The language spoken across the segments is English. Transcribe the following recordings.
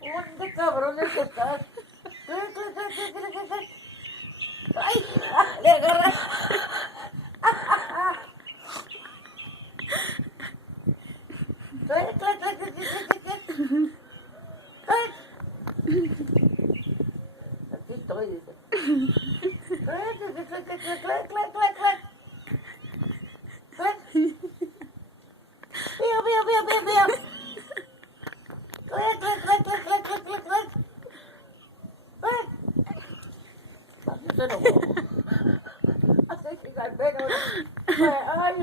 ¿Dónde cabrones estás? ¡Ay! ¡Le agarras! Aquí estoy, dice. Pío, pío, pío, pío, pío. Así se lo hago. Así que al menos. Ay,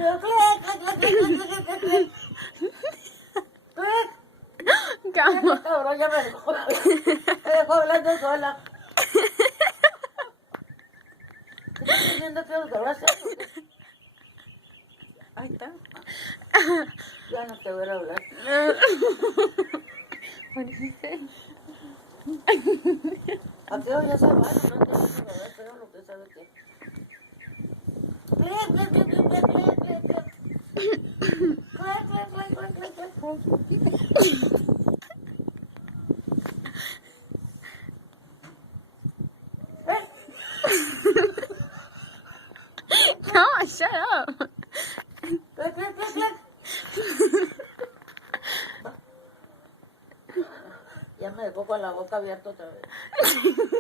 Grandma. cabrón, ya me dejó hablando sola. ¿Qué estás teniendo que hablar? Ahí está. Ya no te voy a hablar. What did you say? ¿A qué hora ya se va? No te vas a ver, pero lo que sabe que. Grandma, shut up. Ya me dejó con la boca abierta otra vez.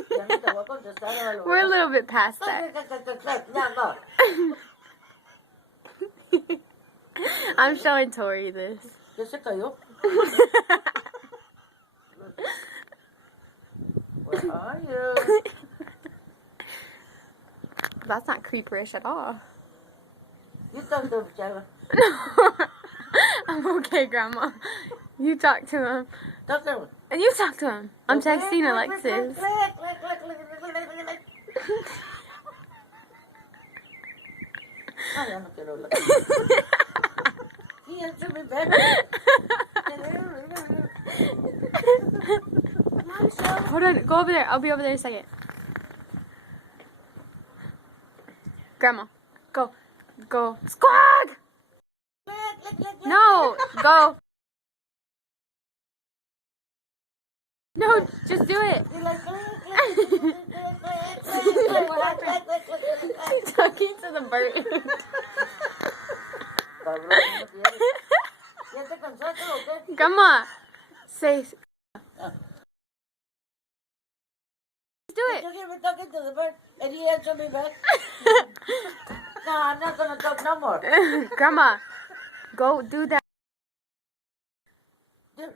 Ya no te voy a contestar a lo We're a little bit past that. Ya no. I'm showing Tori this. ¿Qué se cayó? Where are you? That's not creeperish at all. You talk to him, Chava. I'm okay, Grandma. You talk to him. Talk to him. And you talk to him. I'm texting Alexis. Ay, ya no quiero hablar. Sí, answer me better. Hold on, go over there. I'll be over there in a second. Grandma, go. Go. Squawk! No, go. No, just do it. Talking to the bird. ¿Ya te cansaste o qué? Grandma, say. Do it. You hear me talking to the bird and he answer me back? No, I'm not gonna talk no more. Grandma, go do that. Dude,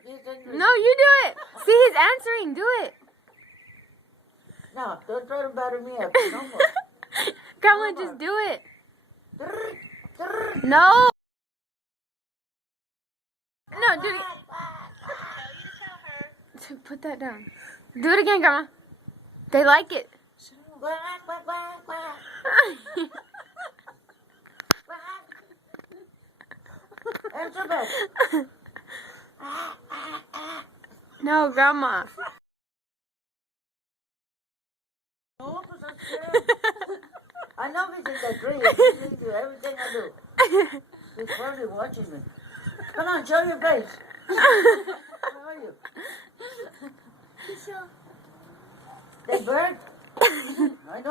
No, you do it. See, he's answering. Do it. No, don't try to batter me up no more. Grandma, just do it. No. No, do it. Put that down. Do it again, Grandma. They like it. Answer back. No, Grandma. No, pues I'm scared. I know he's in the tree. He's listening to everything I do. He's probably watching me. Come on, show your face. Where are you? The bird? I know.